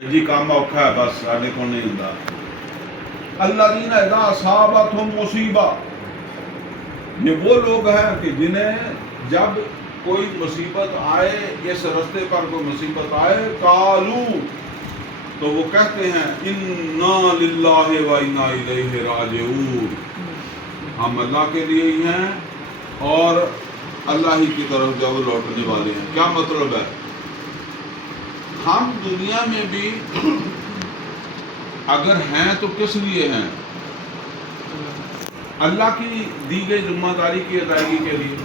جی کام اوکھا ہے بس ساڈے کو نہیں ہوندا۔ الذین اذا اصابتہم مصیبہ، یہ وہ لوگ ہیں کہ جنہیں جب کوئی مصیبت آئے، اس رستے پر کوئی مصیبت آئے، قالو، تو وہ کہتے ہیں انا للہ و انا الیہ راجعون، ہم اللہ کے لیے ہی ہیں اور اللہ ہی کی طرف جو وہ لوٹنے والے ہیں۔ کیا مطلب ہے؟ ہم دنیا میں بھی اگر ہیں تو کس لیے ہیں؟ اللہ کی دی گئی ذمہ داری کی ادائیگی کے لیے۔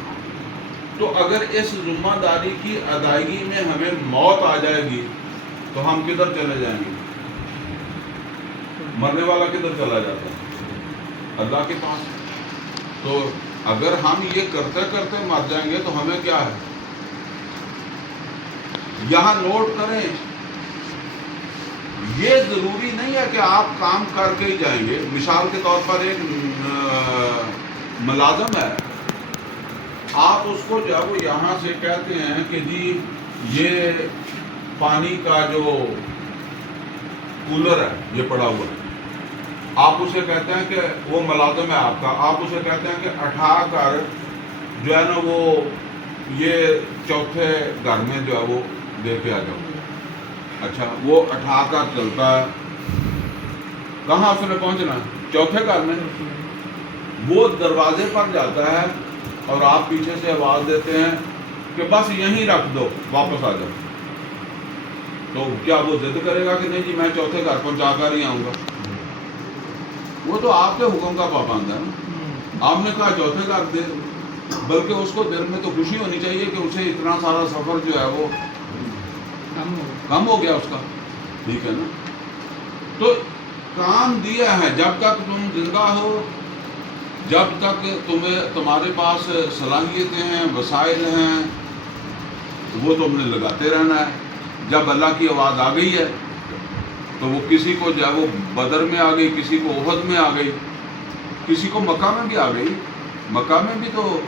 تو اگر اس ذمہ داری کی ادائیگی میں ہمیں موت آ جائے گی تو ہم کدھر چلے جائیں گے؟ مرنے والا کدھر چلا جاتا ہے؟ اللہ کے پاس۔ تو اگر ہم یہ کرتے کرتے مر جائیں گے تو ہمیں کیا ہے؟ یہاں نوٹ کریں، یہ ضروری نہیں ہے کہ آپ کام کر کے ہی جائیں گے۔ مثال کے طور پر ایک ملازم ہے، آپ اس کو جب وہ یہاں سے کہتے ہیں کہ جی یہ پانی کا جو کولر ہے یہ پڑا ہوا ہے، آپ اسے کہتے ہیں کہ وہ ملازم ہے آپ کا، آپ اسے کہتے ہیں کہ اٹھا کر جو ہے نا وہ یہ چوتھے گھر میں جو ہے وہ دے کے آ جاؤ۔ اچھا، وہ اٹھا کر چلتا ہے، کہاں اس نے پہنچنا ہے؟ چوتھے گھر میں۔ وہ دروازے پر جاتا ہے اور آپ پیچھے سے آواز دیتے ہیں کہ بس یہیں رکھ دو، واپس آ جاؤ۔ تو کیا وہ ضد کرے گا کہ نہیں جی میں چوتھے گھر پہنچا کر ہی آؤں گا؟ وہ تو آپ کے حکم کا پابند ہے نا۔ آپ نے کہا چوتھے گھر دے، بلکہ اس کو دل میں تو خوشی ہونی چاہیے کہ اسے اتنا سارا سفر جو ہے وہ کم ہو گیا اس کا، ٹھیک ہے نا۔ تو کام دیا ہے، جب تک تم زندہ ہو، جب تک تمہارے پاس صلاحیتیں ہیں، وسائل ہیں، وہ تم نے لگاتے رہنا ہے۔ جب اللہ کی آواز آ گئی ہے تو وہ کسی کو جو ہے وہ بدر میں آ گئی، کسی کو احد میں آ گئی، کسی کو مکہ میں بھی آ گئی۔ مکہ میں بھی تو